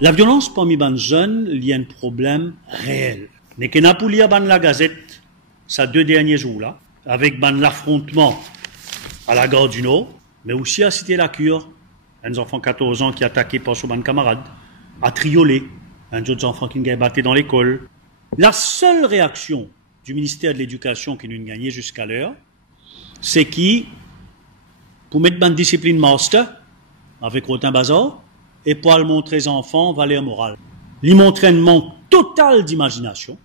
La violence parmi les jeunes, il y a un problème réel. Mais que Napoli a ban la Gazette, ça 2 derniers jours là, avec ban l'affrontement à la gare du Nord, mais aussi à Cité-la-Cure, un enfant de 14 ans qui attaqué par son camarade, à Triolet, un autre enfant qui nous a battu dans l'école. La seule réaction du ministère de l'Éducation qui nous a gagné jusqu'à l'heure, c'est qui, pour mettre une discipline master, avec Rotin Bazar, et pour le montrer aux enfants valeur morale. Lui montrer un manque total d'imagination.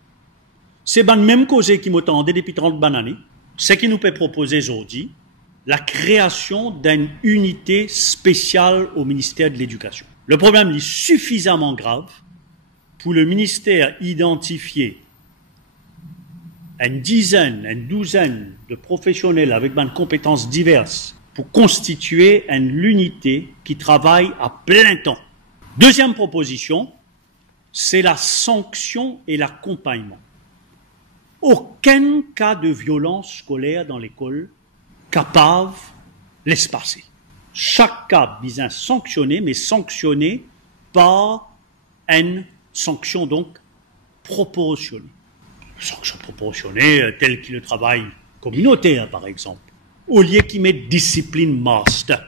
C'est le même cause qui m'attendait depuis 30 années. Ce qui nous peut proposer aujourd'hui, la création d'une unité spéciale au ministère de l'Éducation. Le problème est suffisamment grave pour le ministère identifier une dizaine, une douzaine de professionnels avec des compétences diverses pour constituer une unité qui travaille à plein temps. Deuxième proposition, c'est la sanction et l'accompagnement. Aucun cas de violence scolaire dans l'école capable de laisser passer. Chaque cas bien sanctionné, mais sanctionné par une sanction donc proportionnée. Sanction proportionnée telle que le travail communautaire, par exemple. Au lieu qu'ils mettent discipline master.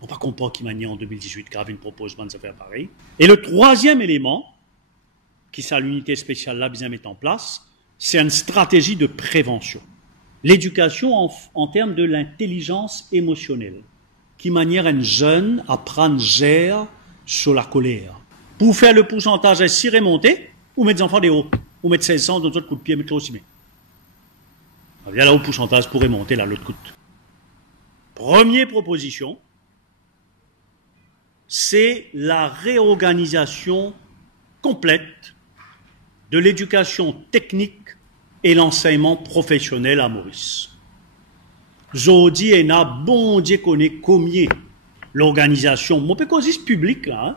On ne va pas comprendre qui m'a en 2018 grave une proposition de faire pareil. Et le troisième élément, qui ça l'unité spéciale là bien mettre en place, c'est une stratégie de prévention. L'éducation en termes de l'intelligence émotionnelle, qui manière un jeune à prendre gère sur la colère. Pour faire le pourcentage ainsi remonter, ou mettre des enfants des hauts, ou mettre 1600 dans l'autre coup de pied, mettre aussi bien. Il y a là où le pourcentage pour remonter là l'autre coup. Première proposition, c'est la réorganisation complète de l'éducation technique et l'enseignement professionnel à Maurice. Aujourd'hui, on a bon Dieu connaît combien l'organisation, mon pécosis public, hein,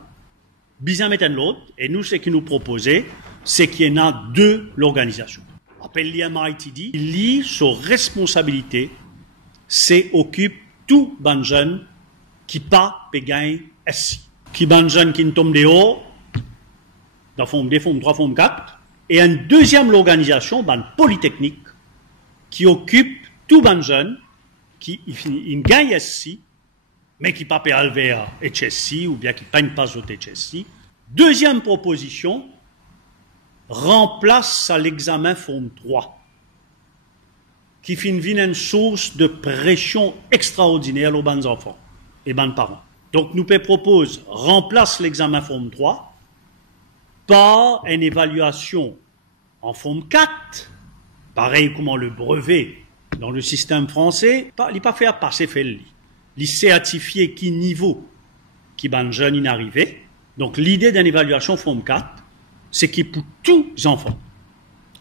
bien mettre l'autre, et nous, ce qui nous proposait, c'est qu'il y en a 2 l'organisation. Appelle l'IMITD, il lit sur responsabilité, c'est occupe tout ban jeune qui pas pégain SI. Qui ban jeune qui ne tombe de haut, dans forme 2, forme 3, forme 4, et une deuxième organisation, ban polytechnique, qui occupe tout ban jeune qui gagne SI, mais qui pas paye vers HSI, ou bien qui ne paye pas au HSI. Deuxième proposition, remplace à l'examen forme 3, qui finit une source de pression extraordinaire aux bons enfants et bons parents. Donc, nous propose remplace l'examen forme 3 par une évaluation en forme 4, pareil comme le brevet dans le système français, il n'est pas fait à passer fait il certifier qui niveau qui ban jeune inarrivé. Donc, l'idée d'une évaluation forme 4, c'est qu'il pour tous les enfants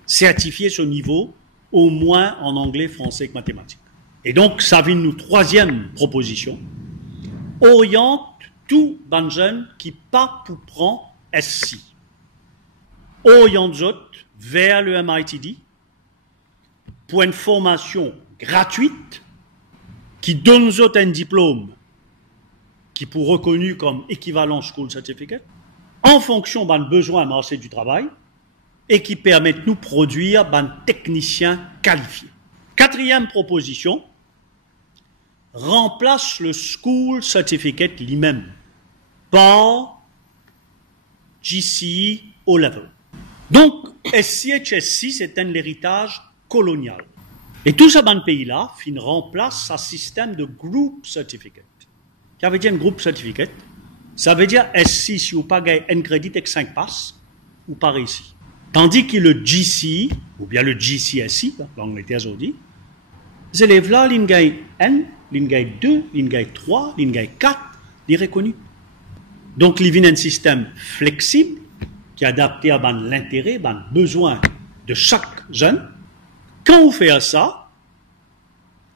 certifier ce niveau au moins en anglais, français et mathématiques. Et donc, ça vient nous troisième proposition, oriente tout ban jeune qui pas pour prendre SI. Oriente autres vers le MITD pour une formation gratuite qui donne autres un diplôme qui pour reconnu comme équivalent School Certificate en fonction d'un besoin marché du travail et qui permet de nous produire des techniciens qualifiés. Quatrième proposition, remplace le School Certificate lui-même par GCE O-Level. Donc, SCHSC, c'est un héritage colonial. Et tout ça dans le pays-là, remplace un système de Group Certificate. Qu'est-ce que veut dire un Group Certificate? Ça veut dire SC, si vous pas gagné un crédit avec 5 passes, ou par ici. Tandis que le GCE, ou bien le GCSE, l'Angleterre aujourd'hui, les élèves-là, ils gagnent 1, ils gagnent 2, ils gagnent 3, ils gagnent 4, ils sont reconnus. Donc, il y a un système flexible qui est adapté à l'intérêt, à besoin de chaque jeune. Quand on fait ça,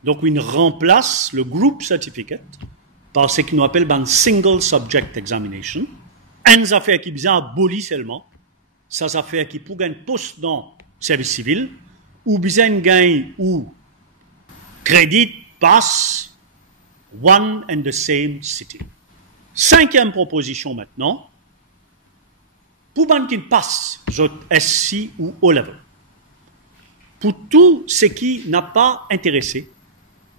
donc on remplace le Group Certificate par ce qu'on appelle un Single Subject Examination. Une affaire qui est bien abolie seulement, ça fait qui pour gagner poste dans le service civil, ou bien gagne ou crédit passe one and the same city. Cinquième proposition maintenant, pour ban qui passe SC ou O-level. Pour tout ce qui n'a pas intéressé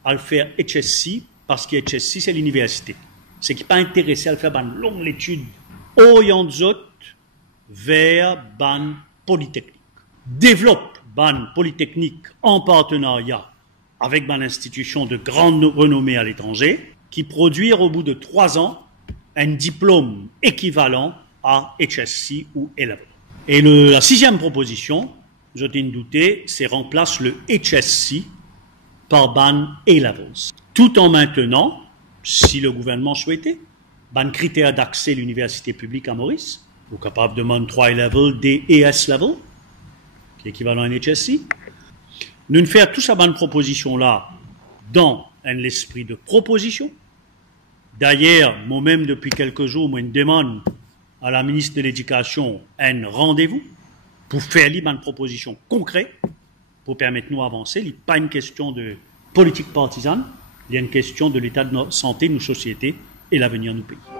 à le faire HSC, parce que HSC c'est l'université. Ce qui n'est pas intéressé à le faire ban longue étude, oriente vers ban polytechnique. Développe ban polytechnique en partenariat avec ban institution de grande renommée à l'étranger, qui produire au bout de 3 ans un diplôme équivalent à HSC ou A-level. Et la 6e proposition, je t'ai douté, c'est remplace le HSC par ban A-levels. Tout en maintenant, si le gouvernement souhaitait, ban critère d'accès à l'université publique à Maurice, ou capable de demander 3 A-level, D et S-level, qui est équivalent à un HSC. Nous faire tout ça ban proposition-là dans un esprit de proposition. D'ailleurs, moi-même, depuis quelques jours, moi, une demande à la ministre de l'Éducation un rendez-vous pour faire une proposition concrète pour permettre nous d'avancer. Il n'est pas une question de politique partisane, il y a une question de l'état de notre santé, de nos sociétés et l'avenir de nos pays.